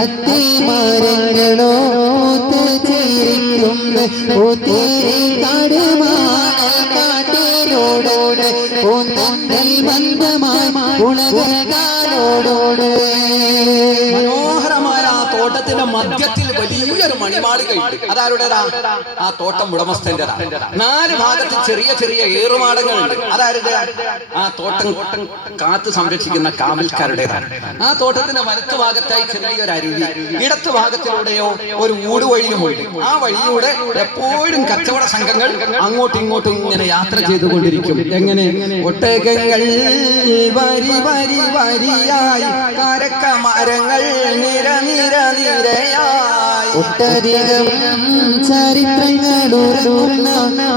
അത്തിമരങ്ങളോ കാട്ടിലോടോട് ഉണകോടോട് മനോഹരമായ ആ തോട്ടത്തിന്റെ മധ്യത്തിൽ വലിയൊരു മണിമാളിക. അതാരുടേതാ? ആ തോട്ടം ഉടമസ്ഥന്റെതാ. 4 ഭാഗത്ത് ചെറിയ ചെറിയ ഏറുമാടങ്ങളുണ്ട്. അതായത് ആ തോട്ടം കാത്തു സംരക്ഷിക്കുന്ന കാവൽക്കാരുടേതാണ്. ആ തോട്ടത്തിന്റെ വലത്തു ഭാഗത്തായി ചെറിയൊരു അരുവി, ഇടത്തു ഭാഗത്തിലൂടെയോ ഒരു ഊടുവഴിയുമുണ്ട്. ആ വഴിയിലൂടെ എപ്പോഴും കച്ചവട സംഘങ്ങൾ അങ്ങോട്ടും ഇങ്ങോട്ടും ഇങ്ങനെ യാത്ര ചെയ്തുകൊണ്ടിരിക്കും. എങ്ങനെ? ഒട്ടകങ്ങൾ വരി വരി വരിയായി, കാരക്ക മരങ്ങൾ നിര നിര നിരയായി, ഒട്ടധികം ചരിത്രങ്ങളുറങ്ങുന്ന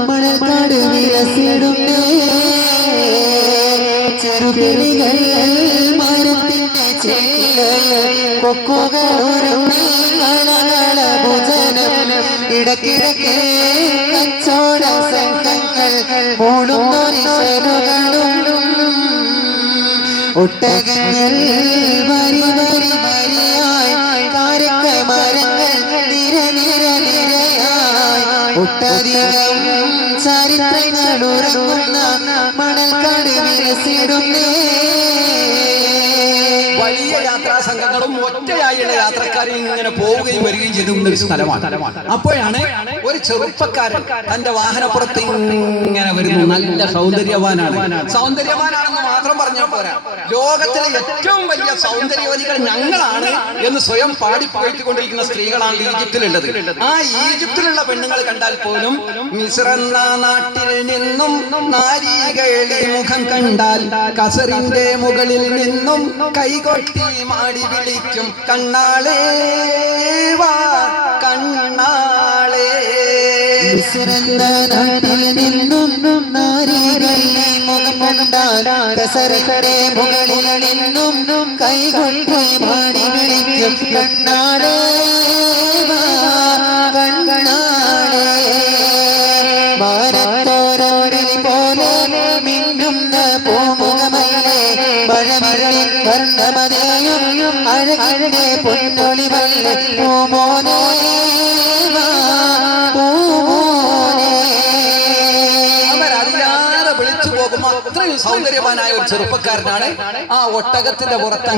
മണൽക്കാട് വിലസിടുന്നേ, ചെറുകിളികൾ മരത്തിന്റെ ചേലയിൽ കൊക്കുകളൊരുങ്ങി കളകളഭുജനം, ഇടക്കിടക്ക് കച്ചവട സംഘങ്ങൾ മൂടുന്നൊരിശലുകളും, ഒട്ടകങ്ങൾ വരി വരി വരിയായി, കാരക്ക മരങ്ങൾ നിര നിര നിരയായി, ഒട്ടധികം ചരിത്രങ്ങളുറങ്ങുന്ന മണൽക്കാട് വിലസിടുന്നേ. വലിയ യാത്രാ സംഘങ്ങളും ഒറ്റയായുള്ള യാത്രക്കാരും ഇങ്ങനെ പോവുകയും വരികയും ചെയ്തുകൊണ്ട ഒരു സ്ഥലമാണ്. അപ്പോഴാണ് ഒരു ചെറുപ്പക്കാരൻ തന്റെ വാഹനപ്പുറത്ത് ഇങ്ങനെ വരുന്നു. നല്ല സൗന്ദര്യവാനാണെന്ന് മാത്രം പറഞ്ഞാൽ പോരാ, ലോകത്തിലെ ഏറ്റവും വലിയ സൗന്ദര്യവതികൾ ഞങ്ങളാണ് എന്ന് സ്വയം പാടിപ്പുകഴ്ത്തിക്കൊണ്ടിരിക്കുന്ന സ്ത്രീകളാണ് ഈജിപ്തിലുള്ളത്. ആ ഈജിപ്തിലുള്ള പെണ്ണുങ്ങൾ കണ്ടാൽ പോലും മിസ്ർ എന്ന നാട്ടിൽ നിന്നും നാരികളുടെ മുഖം കണ്ടാൽ കസറിന്റെ മുകളിൽ നിന്നും കൈകൊട്ടി മാടി വിളിക്കും, കണ്ണാളേ വാ കണ്ണാളേ. മിസ്ർ എന്ന നാട്ടിൽ നിന്നും നാരികളുടെ മുഖം കണ്ടാൽ കസറിന്റെ മുകളിൽ നിന്നും കൈകൊട്ടി മാടി വിളിക്കും, കണ്ണാളേ വാ കണ്ണാളേ. മാനത്തോരോരിൽ പോലെ മിന്നുന്ന പൂമുഖമല്ലേ, മഴവിരളിൻ വർണ്ണമതയും അഴകിന്റെ പൊന്നൊളിവല്ലേ, പൂമോനെ വാ പൂമോനെ. അവരറിയാതെ വിളിച്ചു പോകുമ്പോൾ അത്രയും സൗന്ദര്യവാനായ ഒരു ചെറുപ്പക്കാരനാണ് ആ ഒട്ടകത്തിന്റെ പുറത്ത്